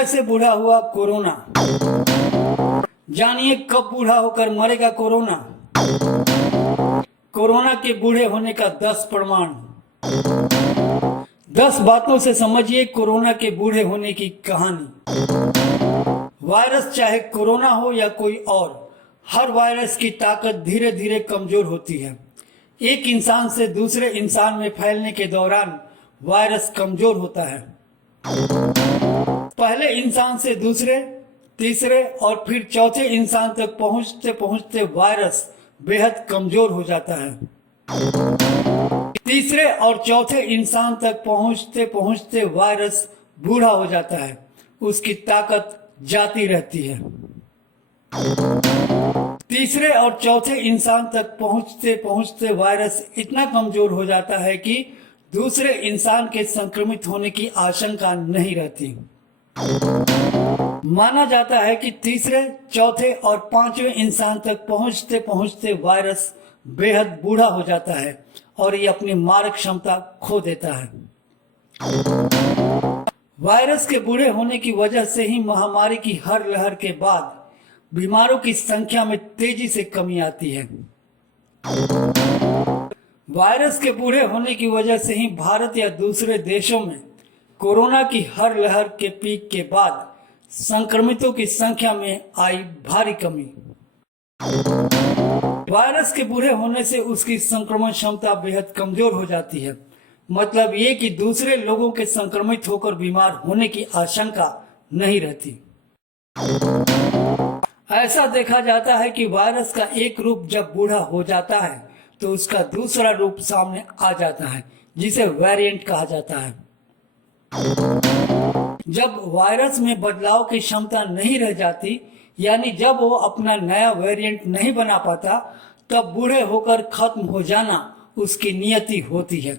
कैसे बूढ़ा हुआ कोरोना, जानिए कब बूढ़ा होकर मरेगा कोरोना। कोरोना के बूढ़े होने का 10 प्रमाण। 10 बातों से समझिए कोरोना के बूढ़े होने की कहानी। वायरस चाहे कोरोना हो या कोई और, हर वायरस की ताकत धीरे धीरे कमजोर होती है। एक इंसान से दूसरे इंसान में फैलने के दौरान वायरस कमजोर होता है। पहले इंसान से दूसरे, तीसरे और फिर चौथे इंसान तक पहुंचते पहुंचते वायरस बेहद कमजोर हो जाता है। तीसरे और चौथे इंसान तक पहुंचते पहुंचते वायरस बूढ़ा हो जाता है, उसकी ताकत जाती रहती है। तीसरे और चौथे इंसान तक पहुंचते पहुंचते वायरस इतना कमजोर हो जाता है कि दूसरे इंसान के संक्रमित होने की आशंका नहीं रहती। माना जाता है कि तीसरे, चौथे और पांचवें इंसान तक पहुंचते पहुंचते वायरस बेहद बूढ़ा हो जाता है और ये अपनी मारक क्षमता खो देता है। वायरस के बूढ़े होने की वजह से ही महामारी की हर लहर के बाद बीमारों की संख्या में तेजी से कमी आती है। वायरस के बूढ़े होने की वजह से ही भारत या दूसरे देशों में कोरोना की हर लहर के पीक के बाद संक्रमितों की संख्या में आई भारी कमी। वायरस के बूढ़े होने से उसकी संक्रमण क्षमता बेहद कमजोर हो जाती है। मतलब ये कि दूसरे लोगों के संक्रमित होकर बीमार होने की आशंका नहीं रहती। ऐसा देखा जाता है कि वायरस का एक रूप जब बूढ़ा हो जाता है तो उसका दूसरा रूप सामने आ जाता है, जिसे वेरिएंट कहा जाता है। जब वायरस में बदलाव की क्षमता नहीं रह जाती, यानी जब वो अपना नया वेरिएंट नहीं बना पाता, तब बूढ़े होकर खत्म हो जाना उसकी नियति होती है।